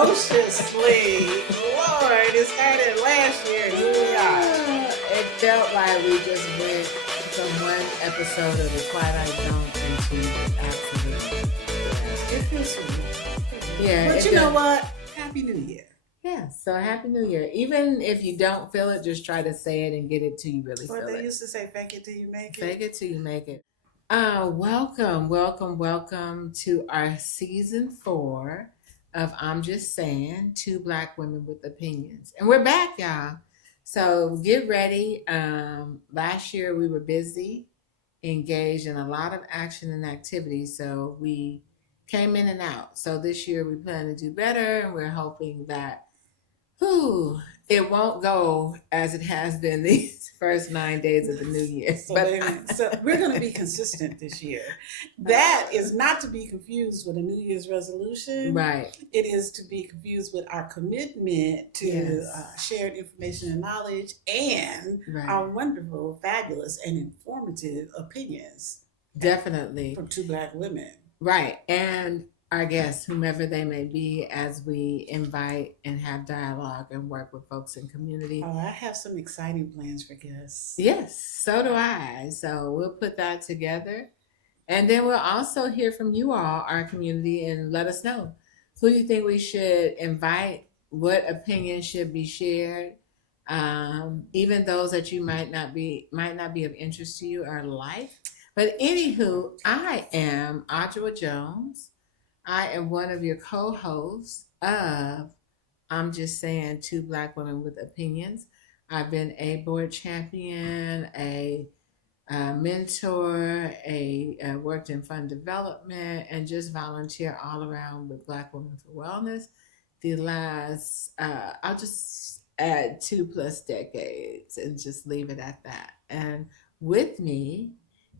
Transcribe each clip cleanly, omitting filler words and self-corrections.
ferociously. Lord, it started last year. Here we are. It felt like we just went from one episode of the Twilight Zone into the absolute. It feels surreal. Yeah. But you know what? Happy New Year. Yeah, so Happy New Year. Even if you don't feel it, just try to say it and get it till you really feel it. They used to say, fake it till you make it. Fake it till you make it. Welcome to our season 4 of I'm Just Saying, 2 Black women with opinions. And we're back, y'all. So get ready. Last year we were busy, engaged in a lot of action and activity. So we came in and out. So this year we plan to do better, and we're hoping that it won't go as it has been these first 9 days of the new year. So we're going to be consistent this year. That is not to be confused with a New Year's resolution. Right. It is to be confused with our commitment to shared information and knowledge and our wonderful, fabulous, and informative opinions. Definitely. From 2 Black women. Right. And our guests, whomever they may be, as we invite and have dialogue and work with folks in community. Oh, I have some exciting plans for guests. Yes, so do I. So we'll put that together. And then we'll also hear from you all, our community, and let us know who you think we should invite, what opinions should be shared, even those that you might not be of interest to you or like. But anywho, I am Adjoa Jones. I am one of your co-hosts of I'm Just Saying, 2 Black women with opinions. I've been a board champion, a mentor, worked in fund development, and just volunteer all around with Black Women for Wellness. The last, I'll just add 2+ decades and just leave it at that. And with me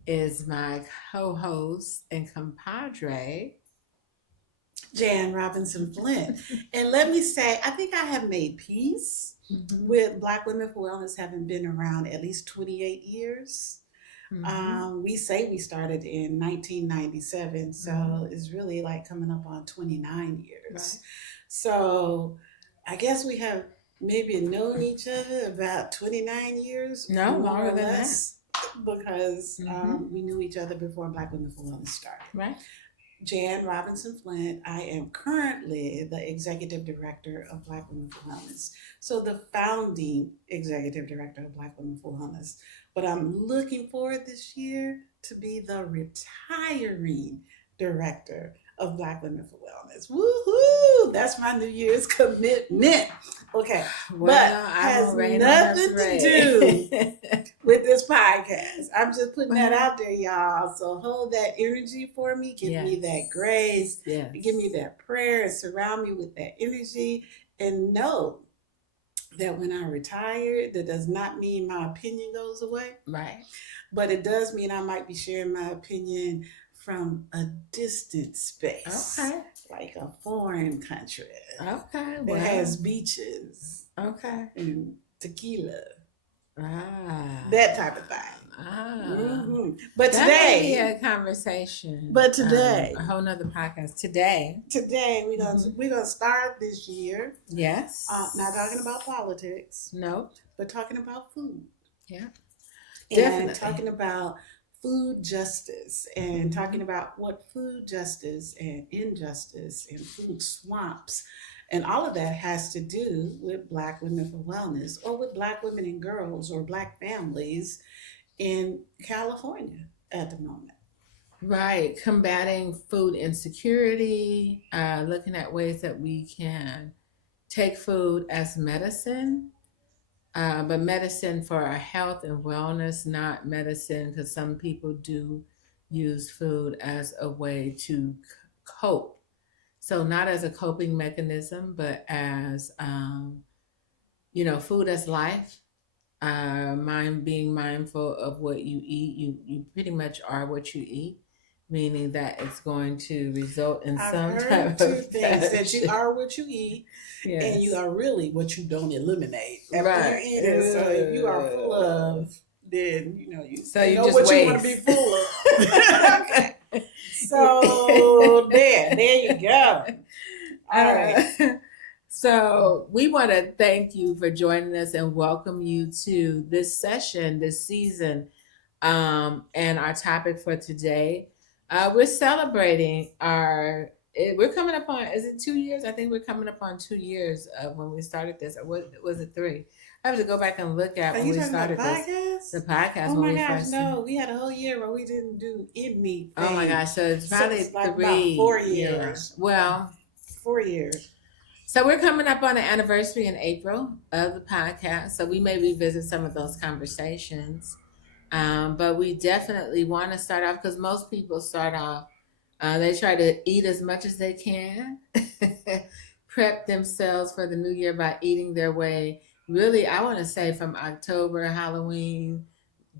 is my co-host and compadre, Jan Robinson Flint. And let me say, I think I have made peace with Black Women for Wellness having been around at least 28 years. We say we started in 1997, so it's really like coming up on 29 years. Right. So I guess we have maybe known each other about 29 years. No, longer than that. Because we knew each other before Black Women for Wellness started. Right. Jan Robinson Flint. I am currently the executive director of Black Women for Wellness. So the founding executive director of Black Women for Wellness. But I'm looking forward this year to be the retiring director of Black Women for Wellness. Woohoo! That's my New Year's commitment. Okay, well, but has nothing to do with this podcast. I'm just putting that out there, y'all. So hold that energy for me. Give me that grace. Yes. Give me that prayer and surround me with that energy. And know that when I retire, that does not mean my opinion goes away. Right. But it does mean I might be sharing my opinion from a distant space. Okay. Like a foreign country. Okay. That has beaches. Okay. And tequila. Ah. That type of thing. Ah. But that today. May be a conversation. But today. A whole nother podcast. Today we're gonna start this year. Yes. Not talking about politics. Nope. But talking about food. Yeah. And definitely. Talking about food justice and talking about what food justice and injustice and food swamps and all of that has to do with Black Women for Wellness or with Black women and girls or Black families in California at the moment. Right. Combating food insecurity, looking at ways that we can take food as medicine. But medicine for our health and wellness, not medicine, because some people do use food as a way to cope. So not as a coping mechanism, but as, food as life. Being mindful of what you eat. You pretty much are what you eat. Meaning that it's going to result in some type of two things, that you are what you eat, and you are really what you don't eliminate. Right. So if you are full of, then you know you know just what waste. You want to be full of. Okay. So there you go. All right. So we want to thank you for joining us and welcome you to this session, this season. And our topic for today, we're celebrating we're coming up on, is it 2 years? I think we're coming up on 2 years of when we started this. Or was it 3? I have to go back and look at Are when you we talking about started podcast? the podcast. Oh when my we gosh, first no. We had a whole year where we didn't do anything. Oh my gosh, so it's probably it's like 3 about 4 yeah. years. Well, 4 years. so we're coming up on an anniversary in April of the podcast. So we may revisit some of those conversations. But we definitely want to start off because most people start off, they try to eat as much as they can, prep themselves for the new year by eating their way. Really, I want to say from October, Halloween,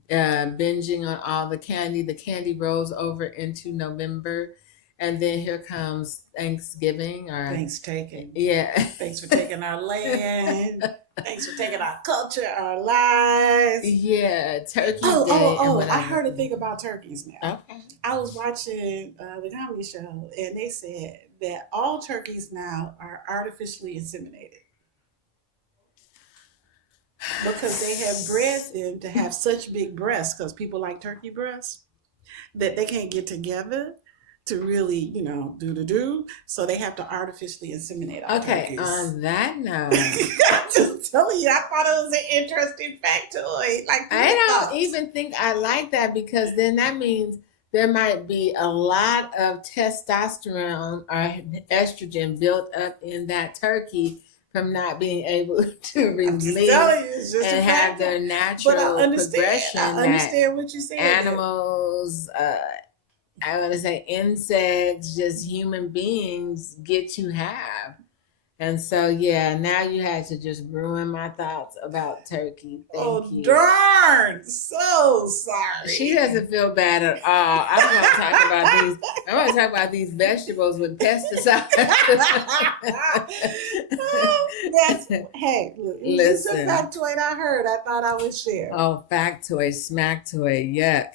binging on all the candy rolls over into November. And then here comes Thanksgiving or Thanks taking. yeah. Thanks for taking our land. Thanks for taking our culture, our lives. Yeah, Turkey Day. Oh! I heard a thing about turkeys now. Okay. I was watching the comedy show, and they said that all turkeys now are artificially inseminated because they have bred them to have such big breasts. Because people like turkey breasts that they can't get together to really, do. So they have to artificially inseminate our Okay, turkeys. on that note, I'm just telling you, I thought it was an interesting factoid. Like I don't even think I like that because then that means there might be a lot of testosterone or estrogen built up in that turkey from not being able to release and have their natural progression. I understand what you're saying. Animals, I want to say insects, just human beings get to have. And so, yeah, now you had to just ruin my thoughts about turkey. Thank you. Darn. So sorry. She doesn't feel bad at all. I'm going to talk about these vegetables with pesticides. Hey, look, it's a factoid I heard. I thought I would share. Oh, factoid, smacktoid, yuck.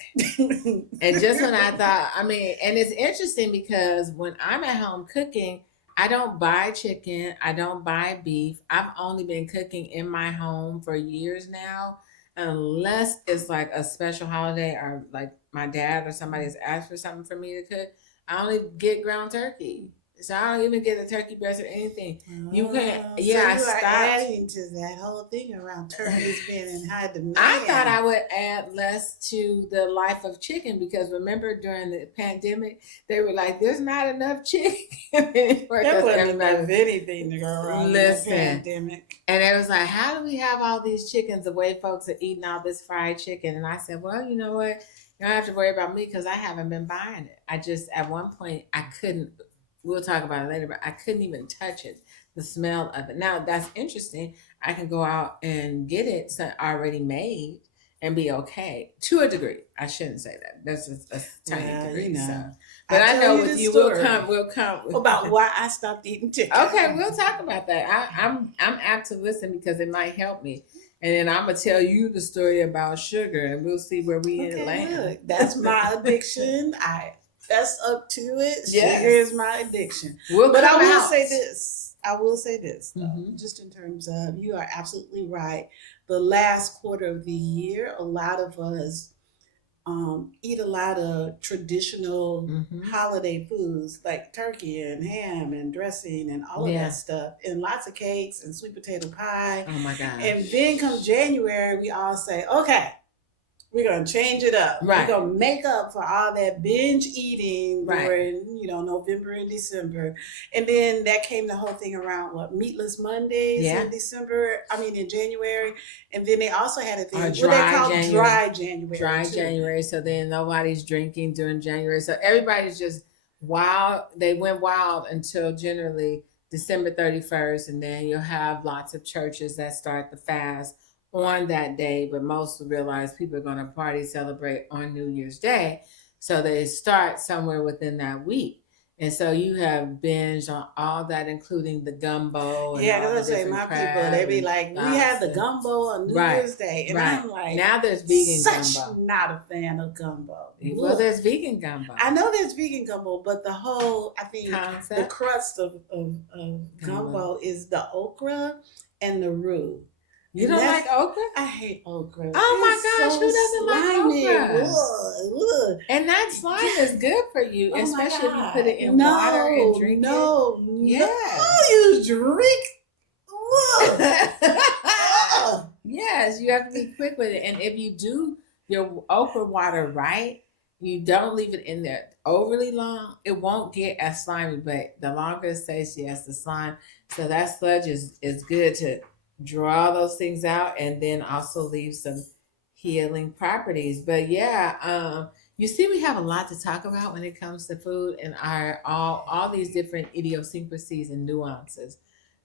And just when I thought, and it's interesting because when I'm at home cooking, I don't buy chicken. I don't buy beef. I've only been cooking in my home for years now, unless it's like a special holiday or like my dad or somebody has asked for something for me to cook. I only get ground turkey. So I don't even get a turkey breast or anything. You can, So you I are stopped. adding to that whole thing around turkeys being in high demand. I thought I would add less to the life of chicken because remember during the pandemic, they were like, there's not enough chicken anymore. There wasn't enough anything to go around in the pandemic. And it was like, how do we have all these chickens the way folks are eating all this fried chicken? And I said, well, you know what? You don't have to worry about me because I haven't been buying it. I just, at one point, I couldn't. We'll talk about it later, but I couldn't even touch it. The smell of it. Now, that's interesting. I can go out and get it already made and be okay. To a degree. I shouldn't say that. That's a tiny degree. So. But I know with you, we'll come. About why I stopped eating chicken. Okay, we'll talk about that. I'm apt to listen because it might help me. And then I'm going to tell you the story about sugar and we'll see where we end land. Look, that's my addiction. That's up to it. Yes. Sugar is my addiction. But I will say this, though, just in terms of, you are absolutely right. The last quarter of the year, a lot of us eat a lot of traditional holiday foods like turkey and ham and dressing and all of that stuff, and lots of cakes and sweet potato pie. Oh my gosh. And then come January, we all say, okay, we're going to change it up. Right. We're going to make up for all that binge eating during, November and December. And then that came the whole thing around meatless Mondays in January. And then they also had a thing, what they call dry January. Dry January. So then nobody's drinking during January. So everybody's just wild. They went wild until generally December 31st. And then you'll have lots of churches that start the fast on that day, but most realize people are going to party, celebrate on New Year's Day. So they start somewhere within that week. And so you have binged on all that, including the gumbo and Yeah, all because the I say different my people, crab they be and like, we had the lobster. gumbo on New Right, Year's Day, and right. I'm like, Now there's vegan such gumbo. not a fan of gumbo. Well, Ugh. there's vegan gumbo. I know there's vegan gumbo, but the whole, I think the Concept. crust of gumbo is the okra and the roux. You And don't that's- like okra? I hate okra. Oh my It's gosh, so who doesn't slimy. like okra? Ugh, ugh. And that slime is good for you, Oh my especially if you God. put it in water and drink no, it. No, Yes. you drink. Ugh. Yes, you have to be quick with it. And if you do your okra water right, you don't leave it in there overly long, it won't get as slimy. But the longer it stays, yes, the slime. So that sludge is good to draw those things out and then also leave some healing properties. But yeah, you see, we have a lot to talk about when it comes to food and our all these different idiosyncrasies and nuances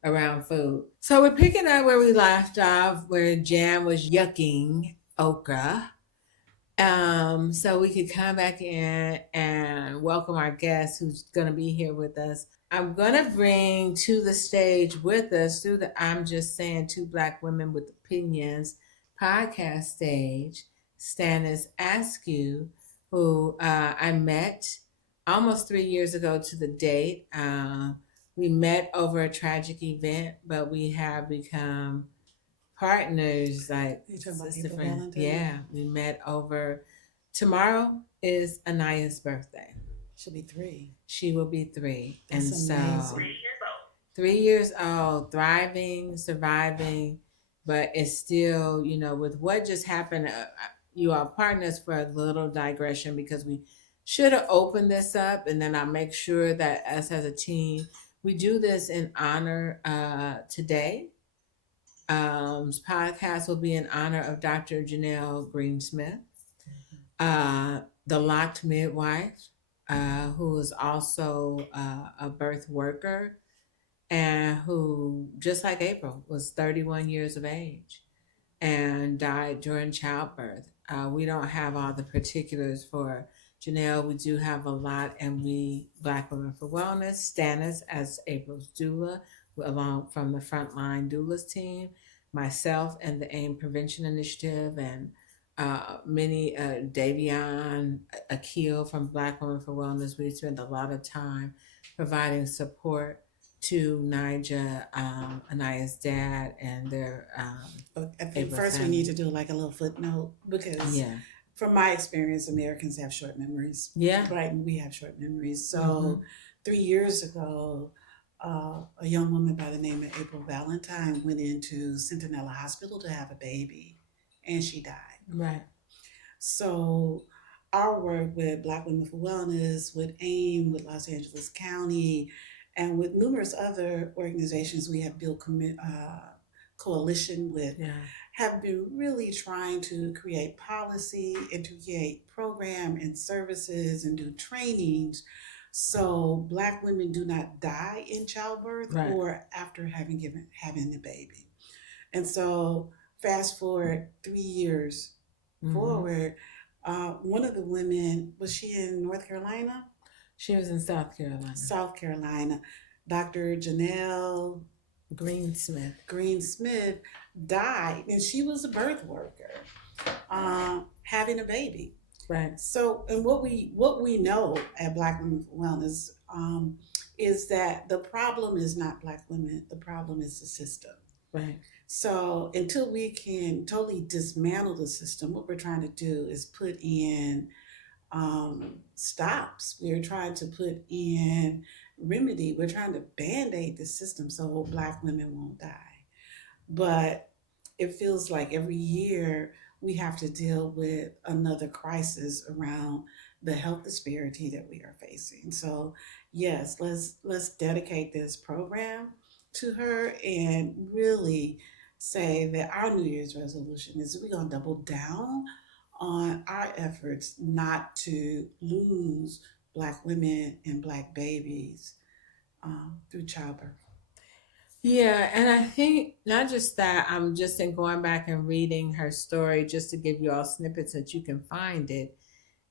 around food. So we're picking up where we left off, where Jan was yucking okra. So we could come back in and welcome our guest who's gonna be here with us. I'm gonna bring to the stage with us through the I'm Just Saying Two Black Women with Opinions podcast stage, Stannis Askew, who I met almost 3 years ago to the date. We met over a tragic event, but we have become partners. Like You talking about it's April different. Valentine? Yeah, we met over. Tomorrow is Anaya's birthday. Should be 3. She will be 3, That's and so amazing. 3 years old, thriving, surviving, but it's still, with what just happened. You are partners for a little digression because we should have opened this up, and then I'll make sure that us as a team, we do this in honor today. Podcast will be in honor of Dr. Janelle Greensmith, the locked midwife, who is also a birth worker and who, just like April, was 31 years of age and died during childbirth. We don't have all the particulars for Janelle. We do have a lot, and we, Black Women for Wellness, Stannis as April's doula, along from the Frontline Doulas team, myself and the AIM Prevention Initiative, and many, Davion, Akil from Black Women for Wellness. We spend a lot of time providing support to Nija, Anaya's dad, and their But I think April first we family. need to do like a little footnote because Yeah. from my experience, Americans have short memories. Yeah. Right, and we have short memories. So Mhm. 3 years ago, a young woman by the name of April Valentine went into Centinela Hospital to have a baby, and she died. Right. So our work with Black Women for Wellness, with AIM, with Los Angeles County, and with numerous other organizations we have built coalition with, Yeah. have been really trying to create policy and to create program and services and do trainings so Black women do not die in childbirth Right. or after having the baby. And so fast forward 3 years Mhm. forward, one of the women, was she in North Carolina? She was in South Carolina. South Carolina. Dr. Janelle Greensmith died, and she was a birth worker, having a baby. Right. So, and what we know at Black Women for Wellness is that the problem is not Black women, the problem is the system. Right. So until we can totally dismantle the system, what we're trying to do is put in stops. We're trying to put in remedy. We're trying to band-aid the system so Black women won't die. But it feels like every year we have to deal with another crisis around the health disparity that we are facing. So yes, let's dedicate this program to her and really say that our New Year's resolution is we're gonna double down on our efforts not to lose Black women and Black babies through childbirth. Yeah, and I think not just that, I'm just in going back and reading her story just to give you all snippets that you can find it,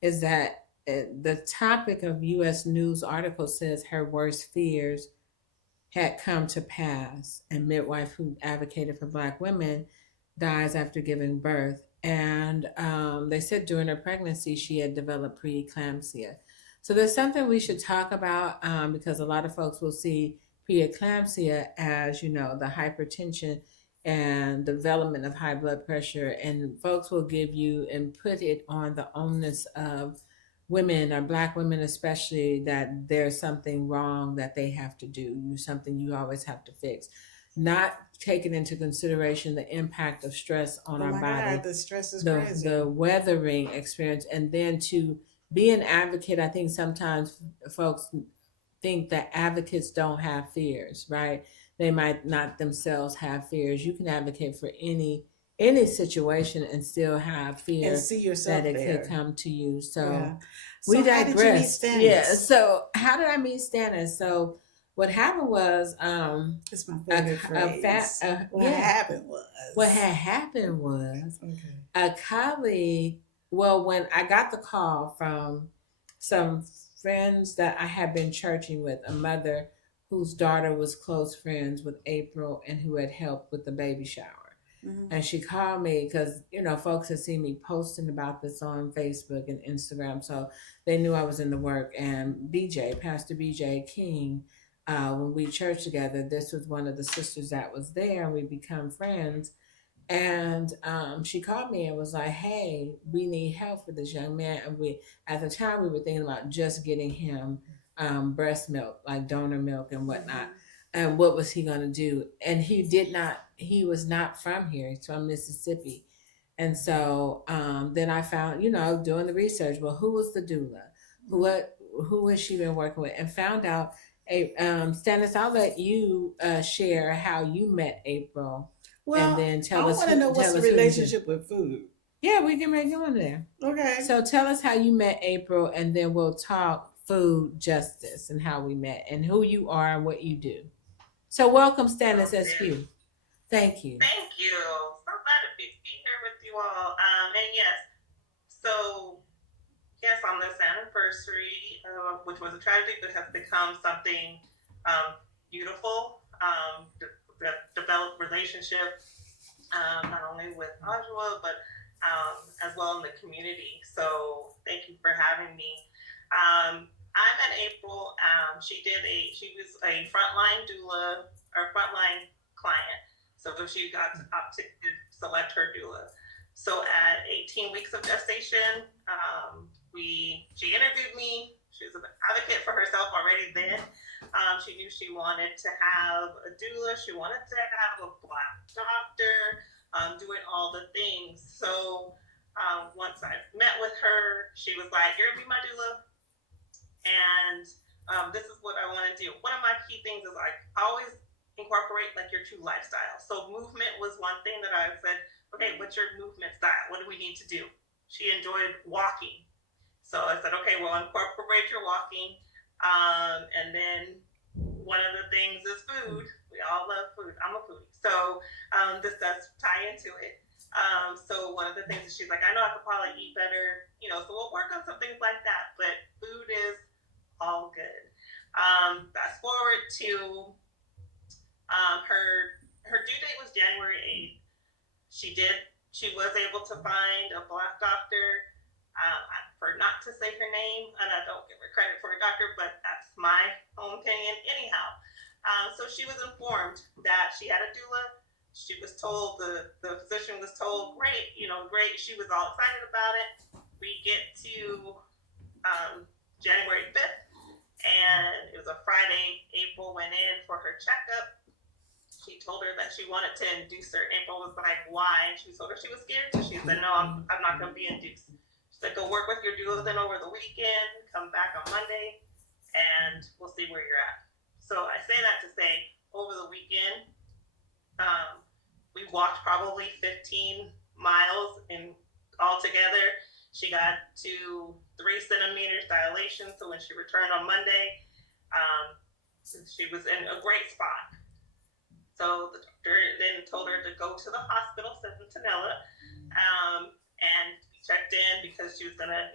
is that the topic of U.S. news article says her worst fears had come to pass, and midwife who advocated for Black women dies after giving birth. And they said during her pregnancy she had developed preeclampsia. So there's something we should talk about because a lot of folks will see preeclampsia as, you know, the hypertension and development of high blood pressure, and folks will give you and put it on the onus of women or Black women especially, that there's something wrong that they have to do, something you always have to fix, not taking into consideration the impact of stress on Oh our my body, God, the stress is the crazy. weathering experience, and then to be an advocate. I think sometimes folks think that advocates don't have fears, right? They might not themselves have fears. You can advocate for any situation and still have And fear see that yourself it could there. come to you. So Yeah. we So how did you meet digress. Yeah. Stannis? So how did I meet Stannis? So what happened was It's my a, favorite a fat phrase. What yeah. happened What was. had happened was Okay. a colleague, well, when I got the call from some friends that I had been churching with, a mother whose daughter was close friends with April and who had helped with the baby shower. Hmm. And she called me because, you know, folks had seen me posting about this on Facebook and Instagram. So they knew I was in the work. And Pastor BJ King, when we churched together, this was one of the sisters that was there, and we become friends. And she called me and was like, "Hey, we need help for this young man." And we, at the time, we were thinking about just getting him breast milk, like donor milk and whatnot. Hmm. And what was he going to do? And he did not. He was not from here. He's from Mississippi. And so then I found, you know, doing the research. Well, who was the doula? Who has she been working with? And found out. Stannis, I'll let you share how you met April, and Well, then I want to know what's tell the us who you did. relationship with food. Yeah, we can make going there. Okay. So tell us how you met April, and then we'll talk food justice and how we met and who you are and what you do. So welcome, Stannis SQ. Thank you. Thank you. So glad to be here with you all. And yes, so yes, on this anniversary, which was a tragedy, but has become something beautiful. Developed relationship, not only with Adjoa, but as well in the community. So thank you for having me. I met April. She was a frontline doula or frontline client. So she got to select her doula. So at 18 weeks of gestation, she interviewed me. She was an advocate for herself already then. She knew she wanted to have a doula. She wanted to have a Black doctor, doing all the things. So once I met with her, she was like, "You're gonna be my doula, and this is what I want to do." One of my key things is like I always incorporate like your true lifestyle. So movement was one thing that I said, "Okay, what's your movement style? What do we need to do?" She enjoyed walking. So I said, "Okay, well, incorporate your walking." And then one of the things is food. We all love food. I'm a foodie. So this does tie into it. So one of the things is she's like, "I know I could probably eat better, so we'll work on some things like that. But food is all good." Fast forward to her due date was January 8th. She was able to find a Black doctor. For not to say her name, and I don't give her credit for her doctor, but that's my own opinion anyhow. So she was informed that she had a doula. She was told, the physician was told, great, great. She was all excited about it. We get to January 5th, and it was a Friday. April went in for her checkup. She told her that she wanted to induce her. April was like, "Why?" And she told her she was scared. So she said, "No, I'm not going to be induced." She said, "Go work with your doula then over the weekend. Come back on Monday, and we'll see where you're at." So I say that to say, over the weekend, we walked probably 15 miles in altogether. She got to 3 centimeters dilation. So when she returned on Monday, she was in a great spot. So the doctor then told her to go to the hospital, Centinela, and be checked in because she was gonna,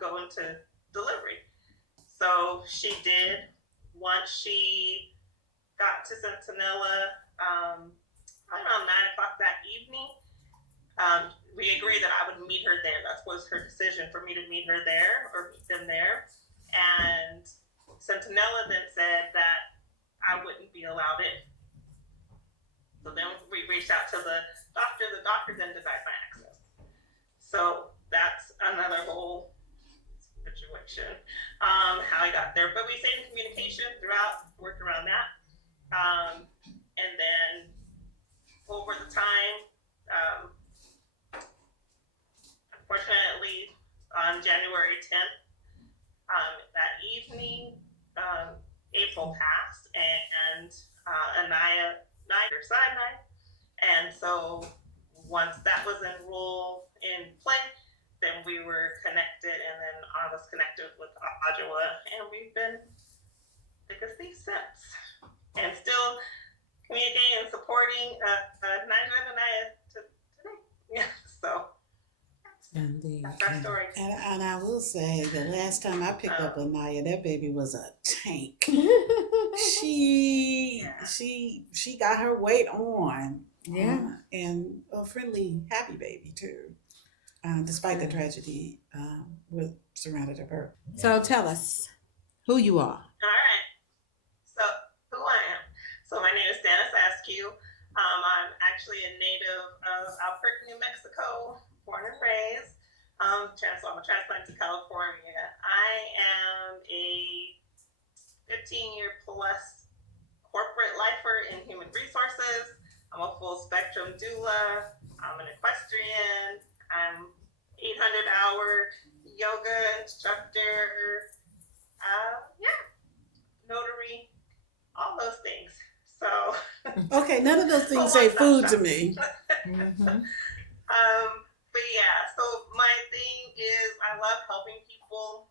go into delivery. So she did. Once she got to Centinela, around 9 o'clock that evening, we agreed that I would meet her there. That was her decision for me to meet her there or meet them there. And Centinela then said that I wouldn't be allowed in. So then we reached out to the doctor. The doctor then denied my access. So that's another whole situation, how I got there. But we stayed in communication throughout, worked around that. And then over the time, unfortunately, on January 10th, that evening, April passed, and Anaya died or cyanide. And so once that was enrolled in Flint, then we were connected, and then I was connected with Adjoa, and we've been thick as thieves since, and still communicating and supporting Nigel and Anaya to today. Yeah, so Indeed. that's our story. And I will say, the last time I picked up Anaya, that baby was a tank. She got her weight on. Yeah. And a friendly, happy baby too, despite the tragedy with surrounded her. So tell us who you are. All right. So who I am. So my name is Dennis Askew. I'm actually a native of Albuquerque, New Mexico, born and raised. I'm a transplant to California. I am a 15-year plus corporate lifer in human resources. I'm a full spectrum doula. I'm an equestrian. I'm 800-hour yoga instructor. Notary, all those things. So. Okay, none of those things say food to me. Mm-hmm. But yeah, so my thing is I love helping people,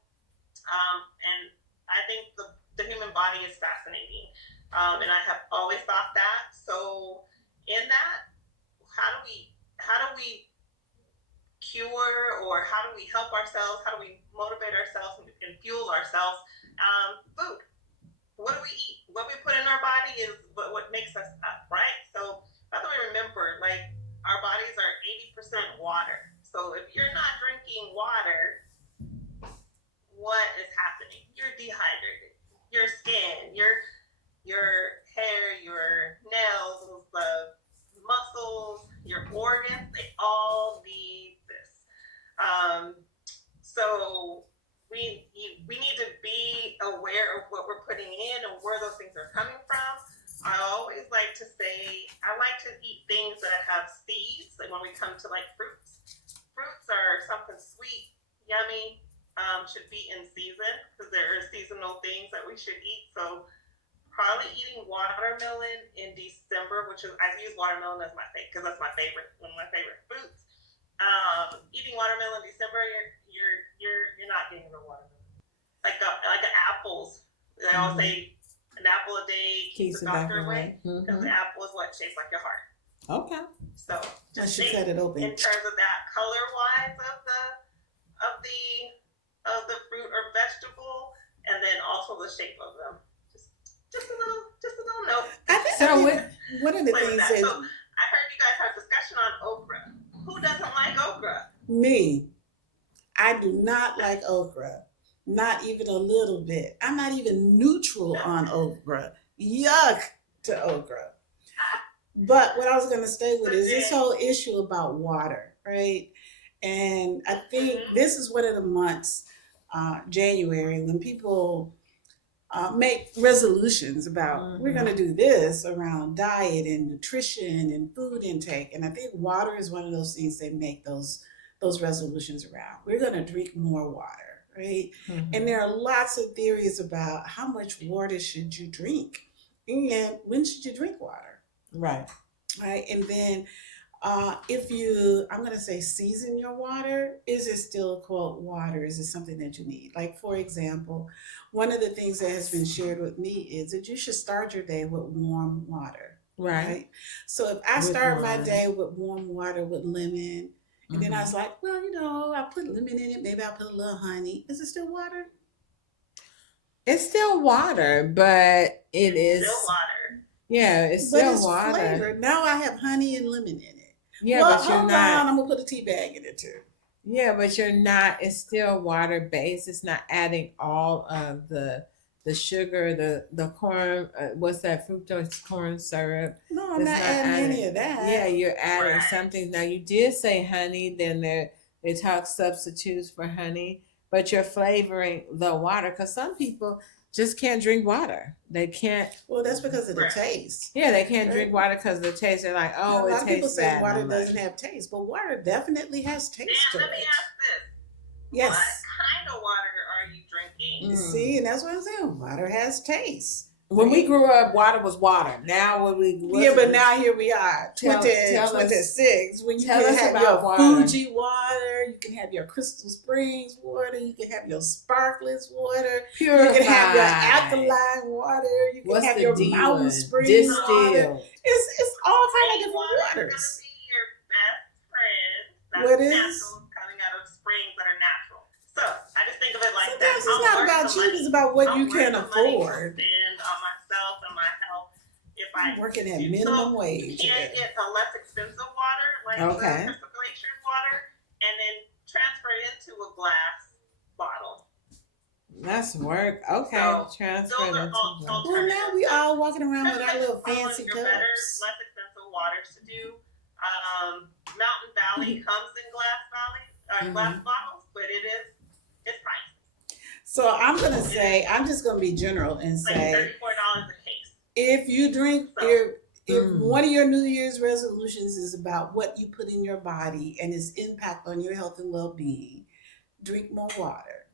and I think the human body is fascinating, and I have always thought that. So in that, how do we cure, or how do we help ourselves? How do we motivate ourselves and fuel ourselves? Food. What do we eat? What we put in our body is what makes us up, right? So that's what we remember. Like, our bodies are 80% water. So if you're not drinking water, what is happening? You're dehydrated. Your skin, your hair, your nails, the muscles, your organs, they all need this. So we need to be aware of what we're putting in and where those things are coming from. I always like to say, I like to eat things that have seeds. Like when we come to like fruits are something sweet, yummy, should be in season, because there are seasonal things that we should eat. So probably eating watermelon in December, which is, I use watermelon as my favorite, because that's one of my favorite foods. Eating watermelon in December, you're not getting the watermelon. Like the apples, they all say an apple a day keeps the doctor away, because the apple is what shapes like your heart. Okay. So I just should think cut it open. in terms of that, color wise of the fruit or vegetable, and then also the shape of them. Just a little note. I think one of the Play with things that. is So I heard you guys have discussion on okra. Who doesn't like okra? me. I do not like okra. Not even a little bit. I'm not even neutral on okra. Yuck to okra. But what I was going to stay with is this whole issue about water, right? And I think this is one of the months, January, when people make resolutions about we're going to do this around diet and nutrition and food intake. And I think water is one of those things they make those resolutions around. We're going to drink more water, right? And there are lots of theories about how much water should you drink and when should you drink water. Right. Right. And then if you, I'm going to say season your water, is it still quote water? Is it something that you need? Like, for example, one of the things that has been shared with me is that you should start your day with warm water. Right. So if I start my day with warm water with lemon And then I was like, well, I put lemon in it. Maybe I'll put a little honey. Is it still water? It's still water, but it is Still water. Yeah, it's But still it's water. flavored. Now I have honey and lemon in it. Yeah, well, but you're hold not. on. I'm going to put a tea bag in it too. Yeah, but you're not. It's still water based. It's not adding all of the sugar, the corn. What's that? Fructose corn syrup. No, I'm It's not not adding added. any of that. Yeah, you're adding Right. something. Now you did say honey. Then they talk substitutes for honey, but you're flavoring the water because some people just can't drink water. They can't. Well, that's because of the Right. taste. Yeah, they can't drink Right. water because of the taste. They're like, Now, oh, a it lot of people tastes say bad. water I'm like, doesn't have taste, but water definitely has taste Now, to let me it. ask this. Yes. What kind of water are you drinking? See, and that's what I'm saying. Water has taste. When we grew up, water was water. Now when we Yeah, but now here we are, Tell- 2026, when you tell can us have about your water. Fuji water, you can have your Crystal Springs water, you can have your sparkless water, purified. you can have your alkaline water, you can What's have the your D mountain one? springs water. Distilled. It's all kind of different Rainwater is waters. gonna be your best friend. That's What is? natural, coming out of springs that are natural. So I just think of it like Sometimes that. it's not about you, it's about what you can afford. Spend on myself and my health. If I I'm working at minimum wage. you can get a less expensive water, like Okay. the Crystal Glacier's water, and then transfer it into a glass bottle. That's work. Okay, So, transfer those that are all- to all- Well, now we all walking around with our Sometimes little follow fancy your better, cups. less expensive waters to do. Mountain Valley comes in glass bottles, but it's pricey. So I'm gonna say, I'm just gonna be general and It's like say, $34 a case. if you drink, So- if one of your New Year's resolutions is about what you put in your body and its impact on your health and well-being, drink more water.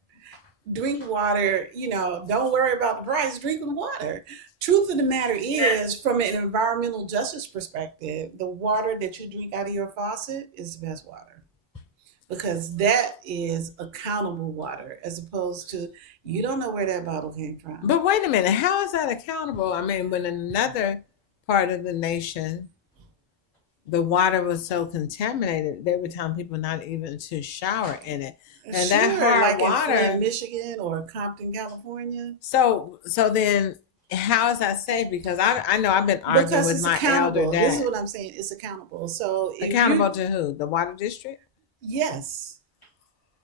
Drink water, don't worry about the price, drink the water. Truth of the matter is, from an environmental justice perspective, the water that you drink out of your faucet is the best water. Because that is accountable water, as opposed to, you don't know where that bottle came from. But wait a minute, how is that accountable? I mean, when another part of the nation, the water was so contaminated, they were telling people not even to shower in it. And that hard like water- in Flint, Michigan, or Compton, California. So then how is that safe? Because I know I've been arguing Because with it's my accountable. elder This is dad. what I'm saying. It's accountable. So if Accountable you- to who? The water district? Yes.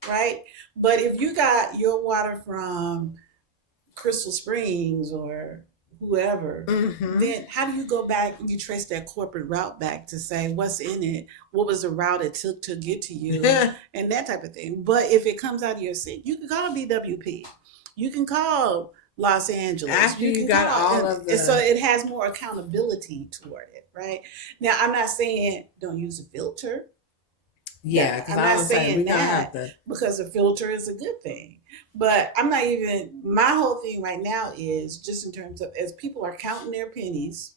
Right? But if you got your water from Crystal Springs or whoever, Mm-hmm. then how do you go back and you trace that corporate route back to say what's in it? What was the route it took to get to you? And that type of thing. But if it comes out of your city, you can call DWP. You can call Los Angeles. After you can got call, all of the- so it has more accountability toward it, right? Now, I'm not saying don't use a filter, Yeah, because I'm I not was saying saying we don't that. have to. because a filter is a good thing. But I'm not even, my whole thing right now is just in terms of, as people are counting their pennies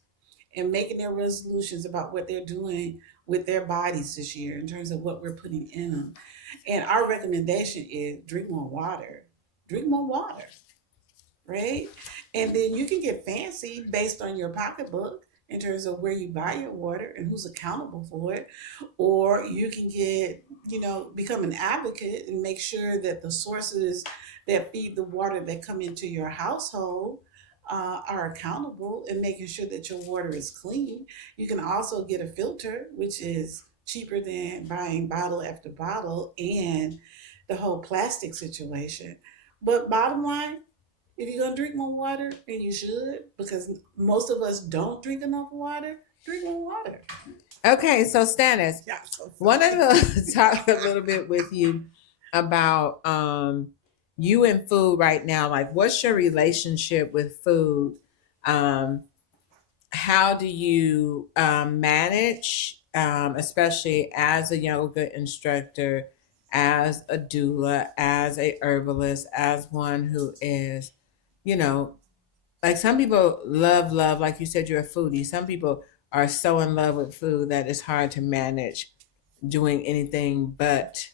and making their resolutions about what they're doing with their bodies this year in terms of what we're putting in them. And our recommendation is drink more water. Drink more water, right? And then you can get fancy based on your pocketbook in terms of where you buy your water and who's accountable for it. Or you can get, become an advocate and make sure that the sources that feed the water that come into your household are accountable, and making sure that your water is clean. You can also get a filter, which is cheaper than buying bottle after bottle and the whole plastic situation. But bottom line, if you're gonna drink more water, and you should, because most of us don't drink enough water, drink more water. Okay, so Stannis, Yeah. So wanted to talk a little bit with you about you and food right now. Like, what's your relationship with food? How do you manage, especially as a yoga instructor, as a doula, as a herbalist, as one who is, like some people love, like you said, you're a foodie. Some people are so in love with food that it's hard to manage doing anything but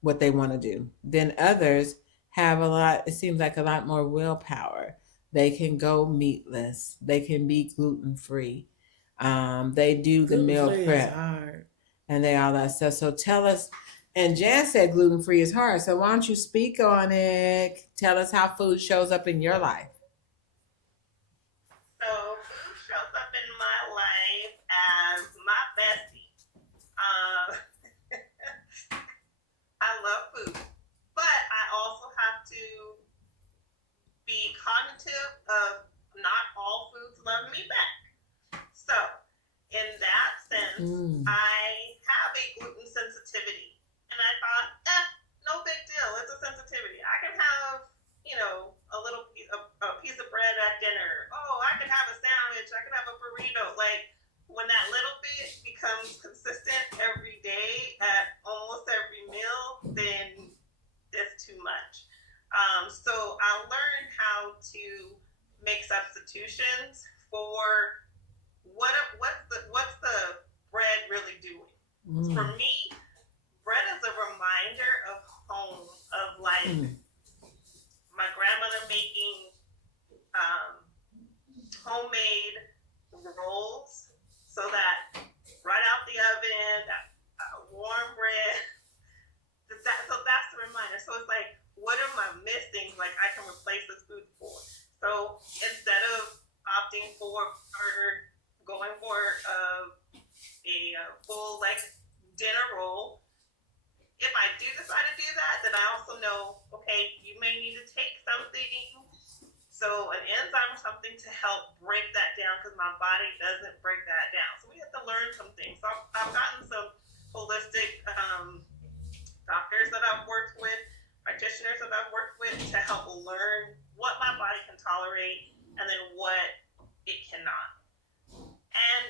what they want to do. Then others have it seems like a lot more willpower. They can go meatless. They can be gluten free. They do the meal gluten-free is prep. hard. and all that stuff. So tell us, and Jan said gluten free is hard. So why don't you speak on it? Tell us how food shows up in your life. So food shows up in my life as my bestie. I love food, but I also have to be cognitive of not all foods love me back. So in that sense, I have a gluten sensitivity, and I thought, no big deal. It's a sensitivity. I can have, a little a piece of bread at dinner. Oh, I can have a sandwich. I can have a burrito. Like, when that little bit becomes consistent every day at almost every meal, then it's too much. So I learned how to make substitutions for what's the bread really doing. For me, bread is a reminder of home, of life. My grandmother making homemade rolls, so that right out the oven, that warm bread. So that's the reminder. So it's like, what am I missing? Like, I can replace this food for. So instead of opting for or going for a full dinner roll, if I do decide to do that, then I also know, okay, you may need to take something. So an enzyme or something to help break that down, because my body doesn't break that down. So we have to learn some things. So I've gotten some holistic doctors that I've worked with, practitioners that I've worked with, to help learn what my body can tolerate and then what it cannot. And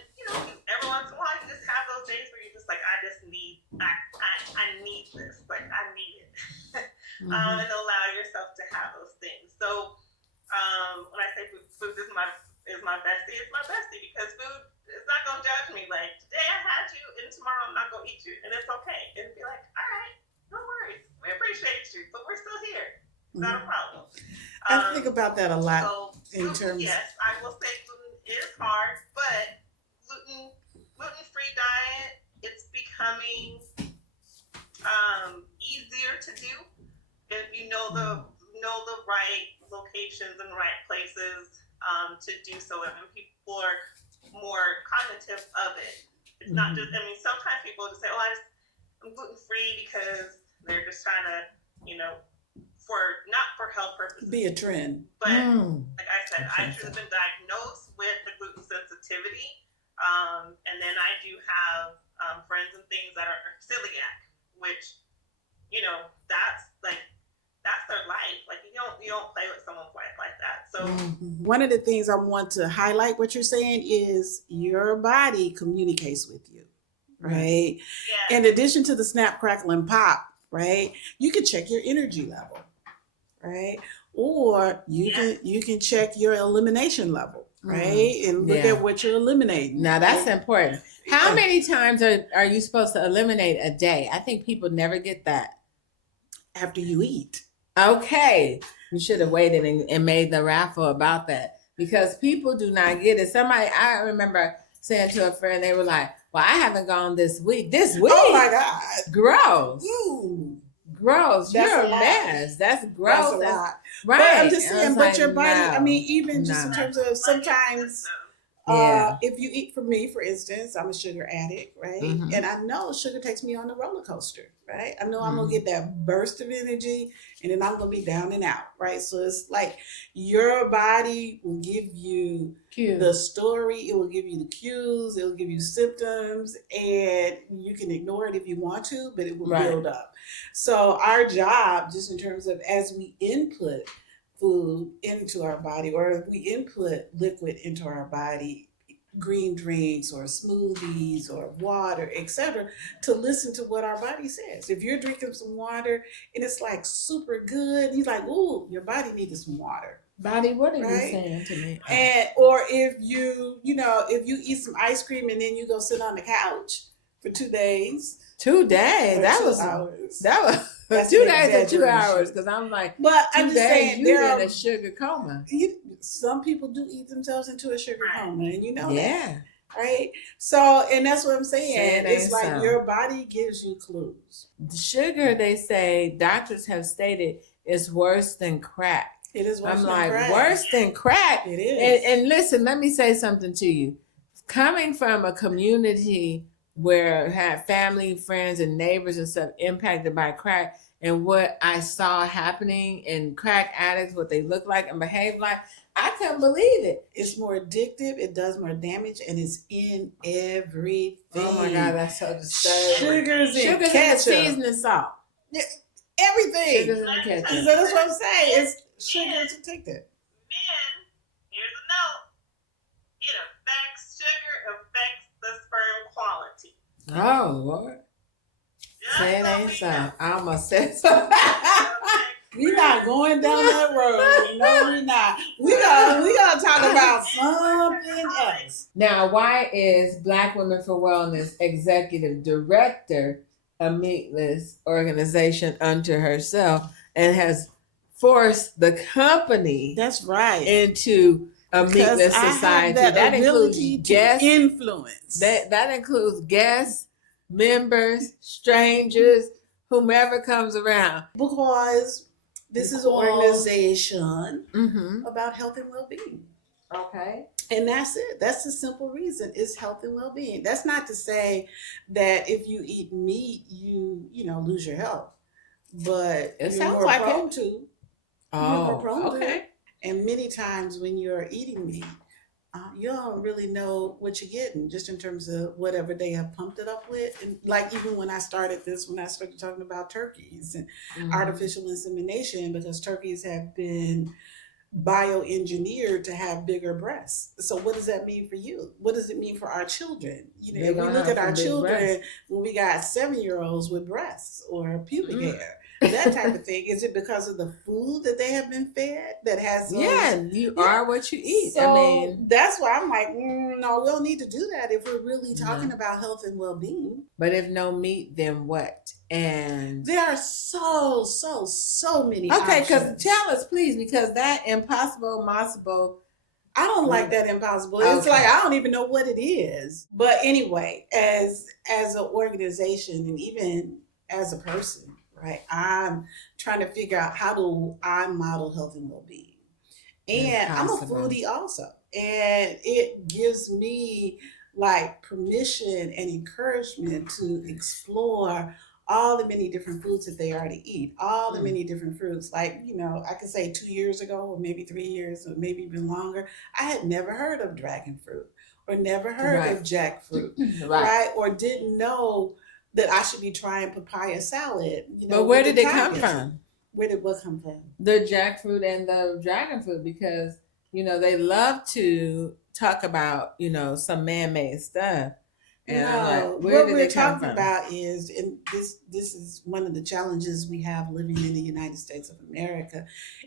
every once in a while you just have those days where you're just like, I need this, like I need it. And allow yourself to have those things. So when I say food is my bestie, it's my bestie, because food is not gonna judge me. Like, today I had you, and tomorrow I'm not gonna eat you, and it's okay. It'll be like, all right, no worries, we appreciate you, but we're still here. It's not a problem. I think about that a lot. So in terms. Yes, I will say gluten is hard, but gluten-free diet, it's becoming easier to do if you know the right locations and right places to do so, and people are more cognitive of it. It's not just, sometimes people just say, oh, I'm gluten-free because they're just trying to, not for health purposes. Be a trend. But like I said, I've actually been diagnosed with the gluten sensitivity. And then I do have friends and things that are celiac, which, that's their life. Like, you don't play with someone's life like that. So one of the things I want to highlight what you're saying is your body communicates with you, right? Yeah. In addition to the snap, crackle, and pop, right? You can check your energy level, right? Or you can check your elimination level, right? And look at what you're eliminating. Now that's important. How many times are you supposed to eliminate a day? I think people never get that. After you eat. Okay. You should have waited and made the raffle about that, because people do not get it. I remember saying to a friend, they were like, well, I haven't gone this week. This week? Oh my God. Gross. Ooh. Gross. That's You're a a lot. mess. That's gross. That's a lot. Right. But I'm just saying, but like, your body, no, even just in terms of sometimes, if you eat, for me, for instance, I'm a sugar addict, right? And I know sugar takes me on the roller coaster, right? I know I'm going to get that burst of energy, and then I'm going to be down and out, right? So it's like your body will give you the story, it will give you the cues, it will give you symptoms, and you can ignore it if you want to, but it will build up. So our job, just in terms of as we input food into our body, or if we input liquid into our body, green drinks or smoothies or water, etc., to listen to what our body says. If you're drinking some water and it's like super good, you're like, ooh, your body needed some water. Body, what are you saying to me? And or if you eat some ice cream and then you go sit on the couch for 2 days. 2 days. That was 2 days or 2 hours, because I'm like, but I'm just saying, you're in a sugar coma. Some people do eat themselves into a sugar coma, and you know that. right? So, and that's what I'm saying. Say it It's ain't like so. your body gives you clues. Sugar, they say, doctors have stated, is worse than crack. It is worse I'm than like, crack. worse than crack? It is. And listen, let me say something to you. Coming from a community where I had family, friends, and neighbors and stuff impacted by crack, and what I saw happening in crack addicts, what they look like and behave like, I couldn't believe it. It's more addictive, it does more damage, and it's in everything. Oh my God, that's so disturbing. Sugars in Sugars in the ketchup. seasoning salt. Everything. Sugars in the So ketchup. that's what I'm saying. It's sugar is addictive. Men, here's a note. It affects sugar, affects the sperm quality. Oh Lord. Just Say it so ain't we so. know. I almost said so. It affects We're not going down that road. No, we're not. We gonna talk about something else. Now, why is Black Women for Wellness executive director a meatless organization unto herself and has forced the company That's right. into a meatless I society? have that includes ability to guests. influence. That includes guests, members, strangers, whomever comes around. Because this is an organization Mm-hmm. about health and well-being. Okay. And that's it. That's the simple reason. It's health and well-being. That's not to say that if you eat meat, you lose your health. But It you're sounds more like prone it. to. You're Oh, more prone to okay. it. And many times when you're eating meat, you don't really know what you're getting, just in terms of whatever they have pumped it up with. And like even when I started talking about turkeys and Mhm. artificial insemination, because turkeys have been bioengineered to have bigger breasts. So what does that mean for you? What does it mean for our children? They're If we gonna look have at our some big children breasts. when we got 7-year-olds with breasts or pubic Mm. hair, that type of thing. Is it because of the food that they have been fed that has those? Yeah, you are what you eat. So I mean, that's why I'm like, no, we don't need to do that if we're really No. talking about health and well-being. but if no meat, then what? And There are so many okay, because options. tell us, please, because that impossible. I don't like that impossible. It's Okay. like I don't even know what it is. But anyway, as an organization and even as a person, right? I'm trying to figure out how do I model health and well-being. And I'm a Impossible. foodie also. And it gives me like permission and encouragement to explore all the many different foods that they already eat, all the Mm. many different fruits. Like, I could say 2 years ago, or maybe 3 years, or maybe even longer, I had never heard of dragon fruit or never heard Right. of jackfruit, Right. right? Or didn't know that I should be trying papaya salad. But where with did it come Italians. from? Where did what come from? The jackfruit and the dragon fruit, because they love to talk about some man-made stuff. And I'm No, like, where what did we're it come talking from? about is, and this is one of the challenges we have living in the United States of America,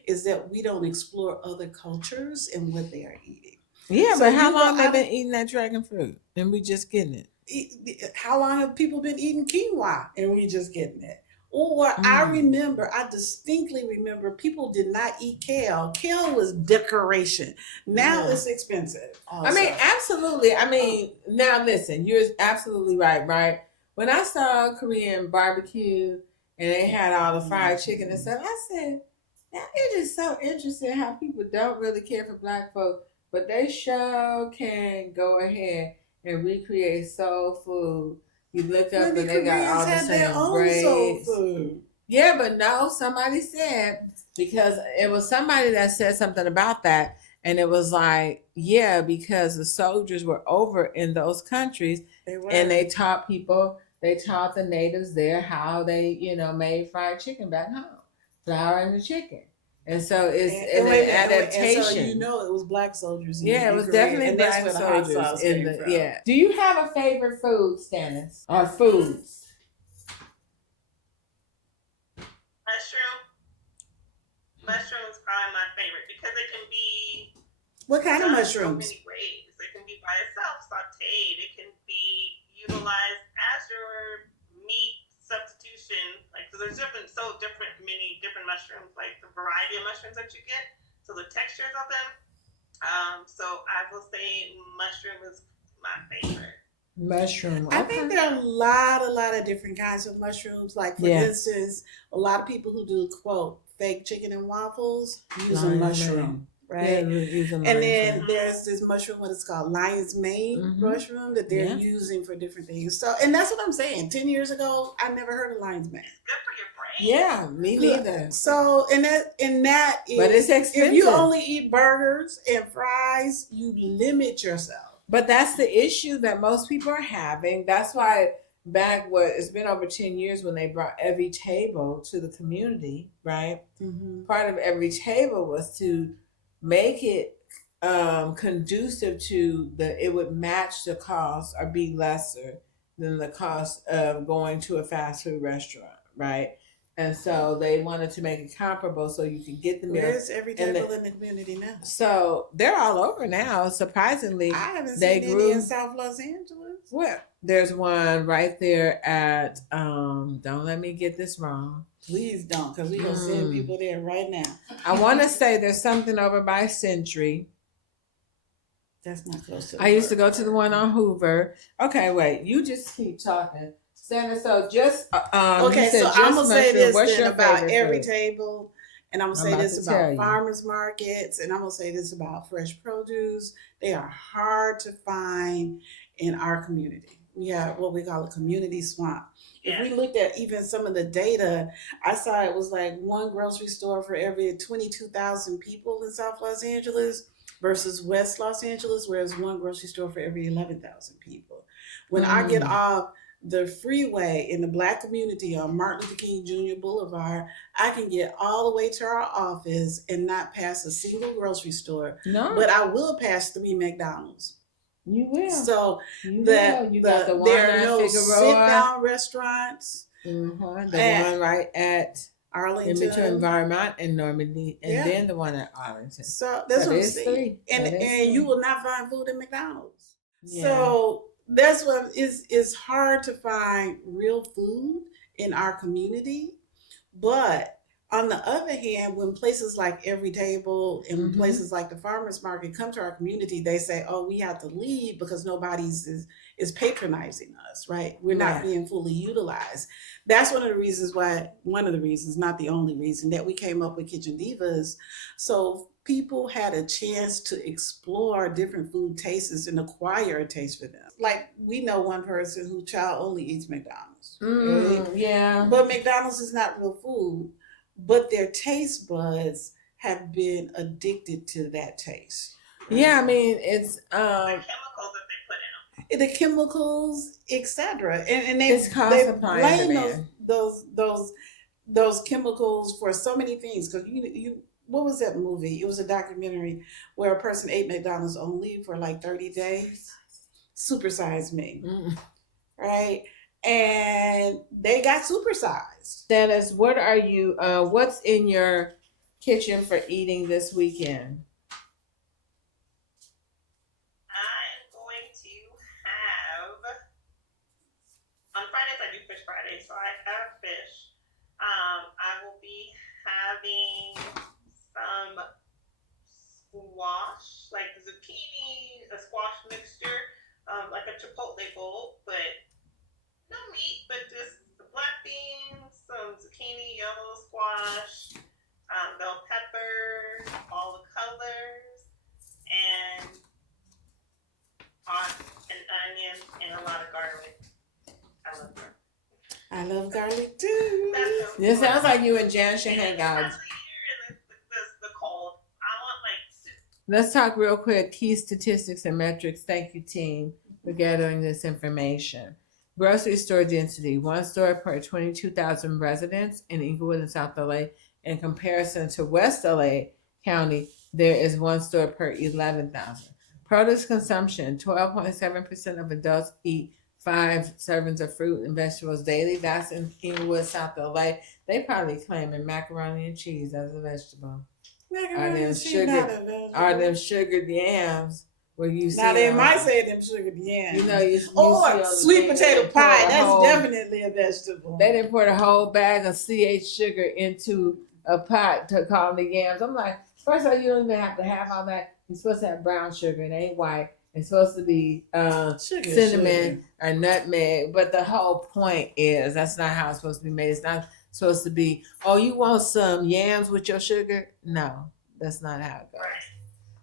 is that we don't explore other cultures and what they are eating. Yeah, So but how you go long they out- been eating that dragon fruit, and we just getting it? How long have people been eating quinoa and we just getting it? Or I distinctly remember people did not eat kale. Kale was decoration. Now Yeah. it's expensive. I mean, absolutely. I mean, now listen, you're absolutely right? When I saw Korean barbecue and they had all the fried chicken and stuff, I said, now it is so interesting how people don't really care for Black folk, but they sure can go ahead and recreate soul food. You look up Maybe and they got all the Koreans had their same own soul braids. food. Yeah, but no, somebody said, because it was somebody that said something about that. And it was like, yeah, because the soldiers were over in those countries and they taught the natives there how they, made fried chicken back home, flour and the chicken. And so it's an adaptation. And so it was Black soldiers. Yeah, it was Korea, definitely and Black that's where the hot soldiers sauce in came the from. yeah. Do you have a favorite food, Stannis, or foods? Mushrooms are my favorite because it can be What kind of done mushrooms? so many ways. It can be by itself, sauteed. It can be utilized as your meat substitution. Like, so there's many different mushrooms, like the variety of mushrooms that you get, so the textures of them. So I will say mushroom is my favorite. Mushroom. I Okay. think there are a lot of different kinds of mushrooms. Like for Yeah. instance, a lot of people who do quote fake chicken and waffles use a Lion's mushroom, Yeah, right? using And lion's then mane. there's this mushroom, what it's called, lion's mane Mhm. mushroom that they're Yeah. using for different things. So, and that's what I'm saying. 10 years ago, I never heard of lion's mane. It's good for your brain. Yeah, me neither. So, and that is, But it's expensive. if you only eat burgers and fries, you limit yourself. But that's the issue that most people are having. That's why it's been over 10 years when they brought every table to the community, right? Mm-hmm. Part of every table was to make it conducive to it would match the cost or be lesser than the cost of going to a fast food restaurant, right? And so they wanted to make it comparable so you could get the meal. Where's every table in the community now? So they're all over now. Surprisingly, I haven't they seen grew any in South Los Angeles. Well, there's one right there at don't let me get this wrong. Please don't, because we're gonna send people there right now. I want to say there's something over by Century. That's not close to. I used to go to the one on Hoover. Okay, wait. You just keep talking, Sandra. So just Okay, you said so just I'm gonna say mushroom. this What's then your about favorite every food? table, and I'm gonna I'm say about this to tell about you. farmers markets, and I'm gonna say this about fresh produce. They are hard to find in our community. We have what we call a community swamp. If we looked at even some of the data, I saw it was like one grocery store for every 22,000 people in South Los Angeles versus West Los Angeles, whereas one grocery store for every 11,000 people. When I get off the freeway in the Black community on Martin Luther King Jr. Boulevard, I can get all the way to our office and not pass a single grocery store, No, but I will pass 3 McDonald's. you will. So You that will. You got the one there are at no Figueroa. sit-down restaurants. The And one right at in between Arlington. Vermont and Normandy, and Yeah. then the one at Arlington. So that's what I'm it's saying. 3. And That is and you 3. will not find food at McDonald's. Yeah. So that's what it's hard to find real food in our community. But on the other hand, when places like Every Table and Mhm. places like the farmers market come to our community, they say, "Oh, we have to leave because nobody's is patronizing us, right? We're not Right. being fully utilized." That's one of the reasons, not the only reason, that we came up with Kitchen Divas. So people had a chance to explore different food tastes and acquire a taste for them. Like we know one person whose child only eats McDonald's. Right? Yeah. But McDonald's is not real food, but their taste buds have been addicted to that taste. Right? Yeah, I mean it's The chemicals that they put in them. The chemicals, etc. And It's cost they supply and blame demand. those chemicals for so many things. Because you what was that movie? It was a documentary where a person ate McDonald's only for like 30 days. Supersize Me, right? And they got supersized. Dennis, what are you what's in your kitchen for eating this weekend? I'm going to have on Fridays I do fish Fridays, so I have fish. I will be having some squash, like zucchini, a squash mixture, like a chipotle bowl, but no meat, but just the black beans, some zucchini, yellow squash, bell pepper, all the colors, and an onion and a lot of garlic. I love garlic. I love garlic too. It sounds like you and Jan should hang out. Especially here in the cold. I want like soup. Let's talk real quick. Key statistics and metrics. Thank you, team, for gathering this information. Grocery store density: 1 store per 22,000 residents in Inglewood and South LA. In comparison to West LA County, there is 1 store per 11,000. Produce consumption: 12.7% of adults eat 5 servings of fruit and vegetables daily. That's in Inglewood, South LA. They probably claiming macaroni and cheese as a vegetable. Macaroni and cheese sugar- not a vegetable. Are them sugared yams where you see? Now they might say them sugared yams. You know, you see or on the sweet thing, potato they pour pie. a That's whole- definitely a vegetable. They didn't pour the whole bag of CH sugar into a pot to call them the yams. I'm like, first of all, you don't even have to have all that. You're supposed to have brown sugar. It ain't white. It's supposed to be cinnamon or nutmeg, but the whole point is that's not how it's supposed to be made. It's not supposed to be, oh, you want some yams with your sugar? No, that's not how it goes.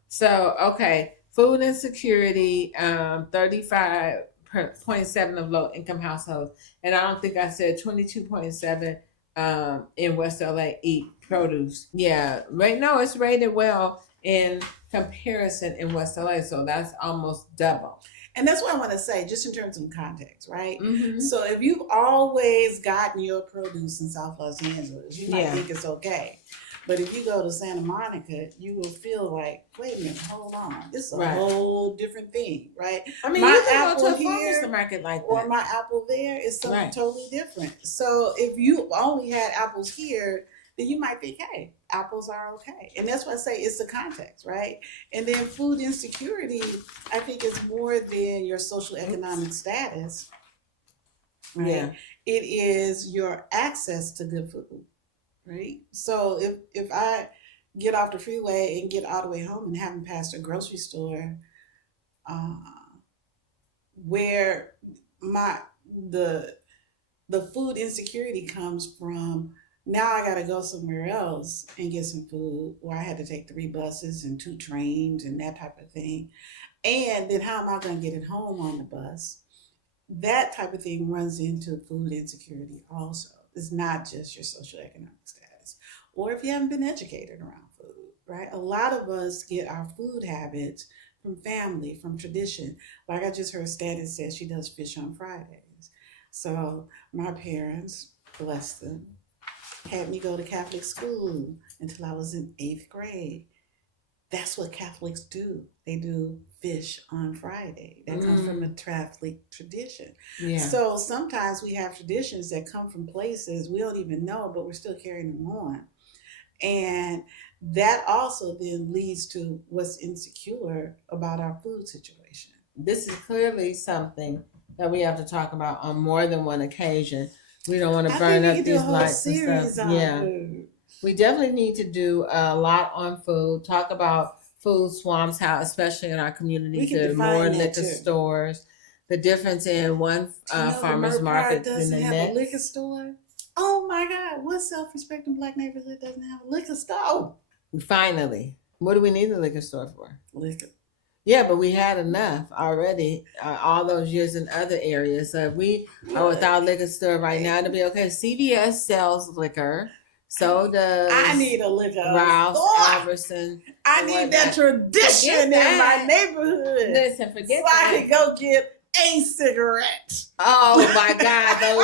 So, okay, food insecurity, 35.7 of low income households. And I don't think I said 22.7 in West LA eat produce. Yeah, right now it's rated well in comparison in West LA, so that's almost double. And that's what I want to say, just in terms of context, right? Mm-hmm. So if you've always gotten your produce in South Los Angeles, you might think it's okay. But if you go to Santa Monica, you will feel like, wait a minute, hold on. This is a whole different thing, right? I mean, my you can apple go to a here farmer's market like that. Or my apple there is something totally different. So if you only had apples here, then you might think, hey, apples are okay. And that's why I say it's the context, right? And then food insecurity, I think, is more than your social economic status. Right? Yeah. It is your access to good food, right? So if I get off the freeway and get all the way home and haven't passed a grocery store where the food insecurity comes from, now I got to go somewhere else and get some food, or I had to take 3 buses and 2 trains and that type of thing. And then how am I going to get it home on the bus? That type of thing runs into food insecurity also. It's not just your social economic status, or if you haven't been educated around food, right? A lot of us get our food habits from family, from tradition. Like I just heard Stanton said she does fish on Fridays. So my parents, bless them, had me go to Catholic school until I was in 8th grade. That's what Catholics do. They do fish on Friday. That comes from a Catholic tradition. Yeah. So sometimes we have traditions that come from places we don't even know, but we're still carrying them on. And that also then leads to what's insecure about our food situation. This is clearly something that we have to talk about on more than one occasion. We don't want to burn up these lights and stuff. Yeah. Food. We definitely need to do a lot on food, talk about food swamps, how especially in our communities there are more liquor stores, the difference in one farmer's market than the next. Have a liquor store? Oh my God, what self-respecting Black neighborhood doesn't have a liquor store? Finally. What do we need a liquor store for? Liquor. Yeah, but we had enough already all those years in other areas. So if we are without a liquor store right now, it'll be okay. CVS sells liquor. So does I need a liquor Rouse, store. Albertson. I need that tradition in my neighborhood. Listen, forget so I can go get a cigarette. Oh my God, the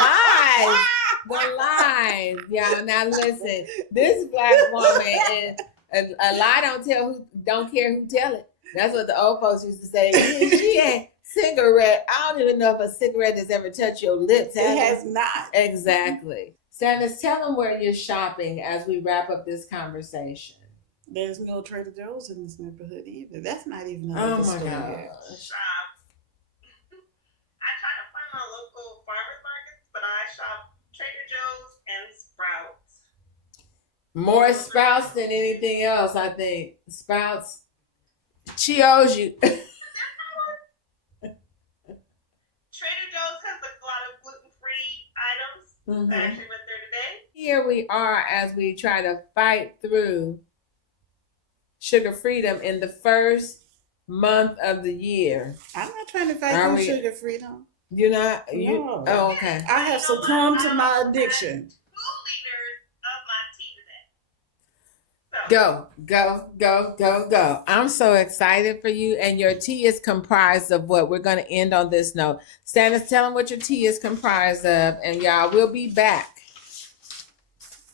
lies. Yeah, now listen, this Black woman is a lie don't care who tell it. That's what the old folks used to say. She ain't cigarette. I don't even know if a cigarette has ever touched your lips. It has not. Exactly. Sanders, tell them where you're shopping as we wrap up this conversation. There's no Trader Joe's in this neighborhood either. That's not even a oh my store gosh. I try to find my local farmers markets, but I shop Trader Joe's and Sprouts. More Sprouts than anything else, I think. Sprouts, she owes you. Trader Joe's has a lot of gluten-free items. Mm-hmm. I actually went there today. Here we are as we try to fight through sugar freedom in the first month of the year. I'm not trying to fight through sugar freedom. You're not? No. Oh, okay. I have succumbed to my addiction. 2 liters of my tea today. Go. I'm so excited for you. And your tea is comprised of what? We're going to end on this note. Stannis, tell them what your tea is comprised of. And y'all, we'll be back.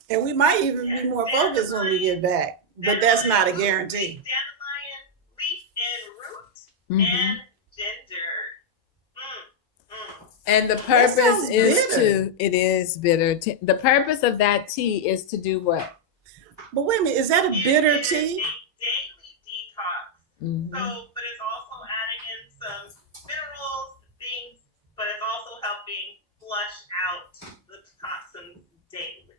And we might even be more focused when we get back. But that's not a guarantee. Dandelion, leaf, and root, and ginger. And the purpose it is bitter. The purpose of that tea is to do what? But wait a minute, is that a bitter tea? A daily detox. So, but it's also adding in some minerals, things, but it's also helping flush out the toxins daily.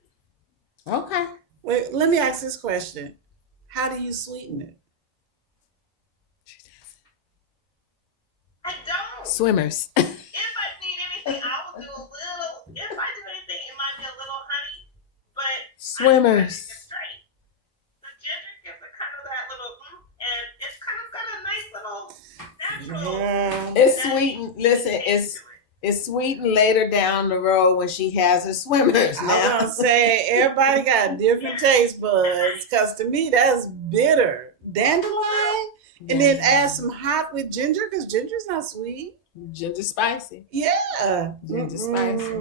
Okay. Wait, let me ask this question. How do you sweeten it? I don't. Swimmers. If I need anything, I will do a little. If I do anything, it might be a little honey, but Swimmers. it's straight. The ginger gives it kind of that little, and it's kind of got a nice little natural. Yeah. It's sweet. Listen, it's sweetened later down the road when she has her swimmers. I'm Now, gonna say everybody got different taste buds, cause to me that's bitter. Dandelion, and then add some hot with ginger, cause ginger's not sweet. ginger spicy. Yeah, Ginger spicy.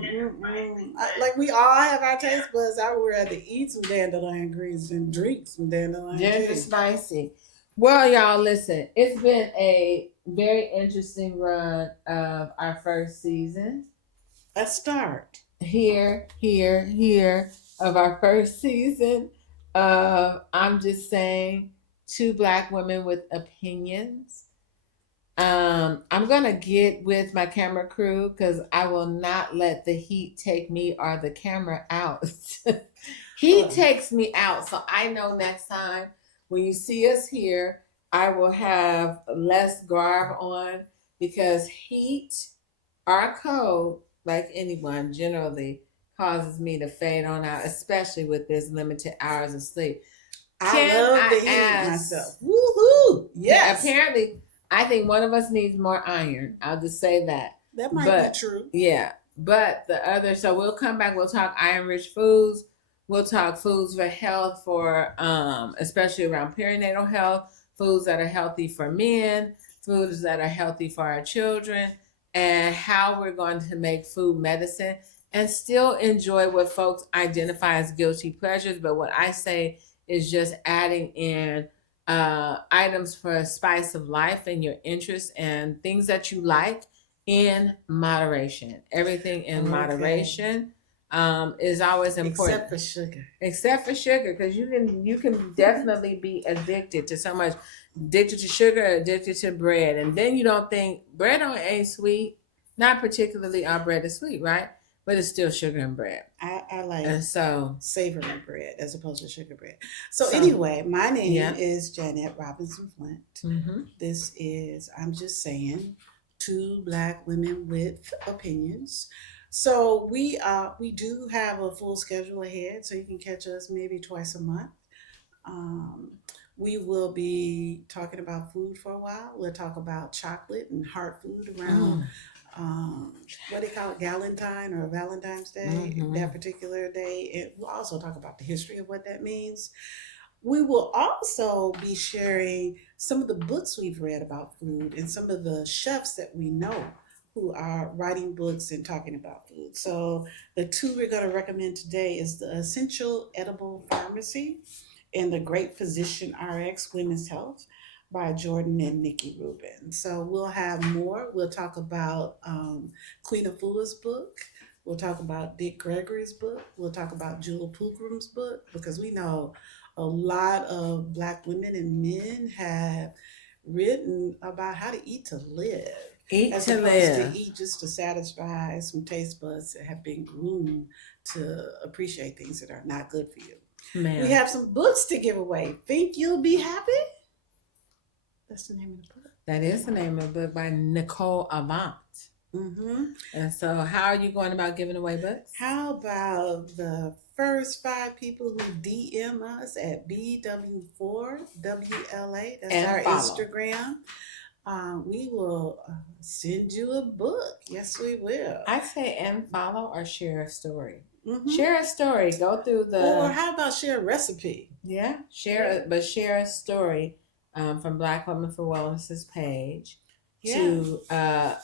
Like we all have our taste buds. I would rather eat some dandelion greens than drink some dandelion Ginger juice. spicy. Well, y'all, listen. It's been a very interesting run of our first season. Let's start. Here of our first season of I'm Just Saying, two Black women with opinions. I'm gonna get with my camera crew because I will not let the heat take me or the camera out. Heat takes me out, so I know next time when you see us here, I will have less garb on because heat or cold, like anyone, generally causes me to fade on out, especially with this limited hours of sleep. I love to eat myself. Woohoo! Yes. Apparently, I think one of us needs more iron. I'll just say that. That might be true. Yeah. But the other, so we'll come back, we'll talk iron-rich foods. We'll talk foods for health, for especially around perinatal health, foods that are healthy for men, foods that are healthy for our children, and how we're going to make food medicine and still enjoy what folks identify as guilty pleasures. But what I say is just adding in items for a spice of life and your interests and things that you like in moderation. Everything in moderation is always important. Except for sugar, because you can definitely be addicted to so much. Addicted to sugar, addicted to bread, and then you don't think bread ain't sweet. Not particularly our bread is sweet, right? But it's still sugar and bread. I like savory bread as opposed to sugar bread. So anyway, my name is Janette Robinson Flint. Mm-hmm. This is I'm Just Saying, two Black women with opinions. So we do have a full schedule ahead, so you can catch us maybe twice a month. We will be talking about food for a while. We'll talk about chocolate and heart food around what do they call it, Galentine or Valentine's Day, that particular day. And we'll also talk about the history of what that means. We will also be sharing some of the books we've read about food and some of the chefs that we know who are writing books and talking about food. So the two we're going to recommend today is The Essential Edible Pharmacy and The Great Physician RX Women's Health by Jordan and Nikki Rubin. So we'll have more. We'll talk about Queen Afua's book. We'll talk about Dick Gregory's book. We'll talk about Jewel Pilgrim's book, because we know a lot of Black women and men have written about how to eat to live. As opposed to eat just to satisfy some taste buds that have been groomed to appreciate things that are not good for you. Man. We have some books to give away. Think you'll be happy? That's the name of the book. That is the name of the book by Nicole Avant. Mm-hmm. And so how are you going about giving away books? How about the first 5 people who DM us at BW4WLA? That's and our follow. Instagram. We will send you a book. Yes, we will. I say and follow or share a story. Mm-hmm. Share a story. Go through or how about share a recipe? Yeah, share a story from Black Women for Wellness's page to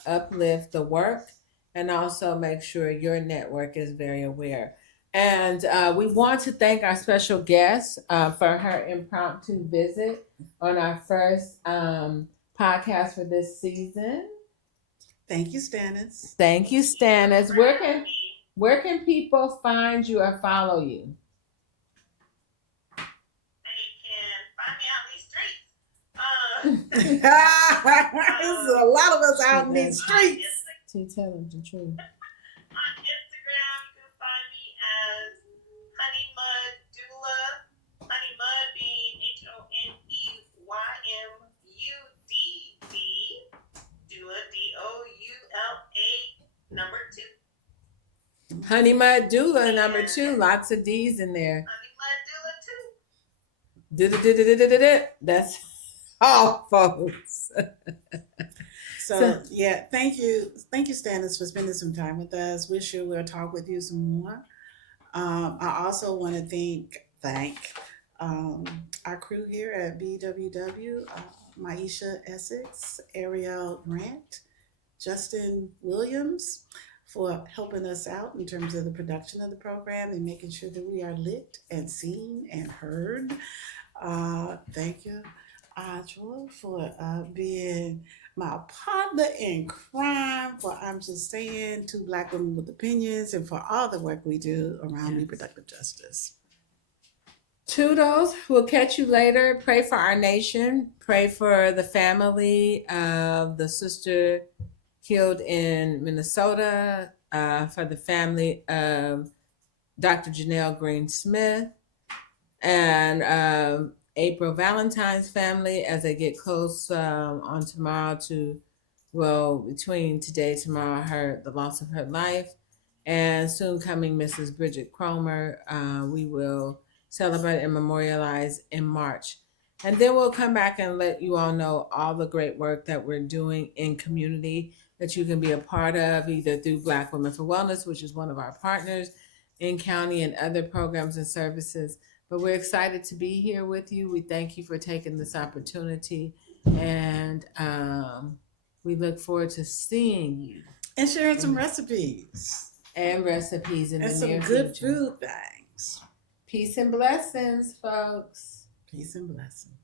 uplift the work and also make sure your network is very aware. And we want to thank our special guest for her impromptu visit on our first podcast for this season. Thank you, Stannis. Thank you, Stannis. Where can people find you or follow you? They can find me out in these streets. There's a lot of us out in these streets. To tell them the truth. On Instagram, you can find me as Honey Mud Doula. Honey Mud being HONEYMUDD. Doula, Honey Mud Doula number 2. Lots of D's in there. Honey Mud Doula too. That's all, folks. So yeah, thank you, Stannis, for spending some time with us. We're sure we'll talk with you some more. I also want to thank our crew here at BWW, Maisha Essex, Ariel Grant, Justin Williams, for helping us out in terms of the production of the program and making sure that we are lit and seen and heard. Thank you, Adjoa, for being my partner in crime, for I'm just saying, 2 Black women with opinions, and for all the work we do around reproductive justice. Toodles. We'll catch you later. Pray for our nation. Pray for the family of the sister killed in Minnesota, for the family of Dr. Janelle Green Smith, and April Valentine's family as they get close on tomorrow to, between today and tomorrow, the loss of her life. And soon coming Mrs. Bridget Cromer, we will celebrate and memorialize in March. And then we'll come back and let you all know all the great work that we're doing in community that you can be a part of, either through Black Women for Wellness, which is one of our partners in county, and other programs and services. But we're excited to be here with you. We thank you for taking this opportunity, and we look forward to seeing you. And sharing some recipes. And recipes in and the some near good future. food things. Peace and blessings, folks. Peace and blessings.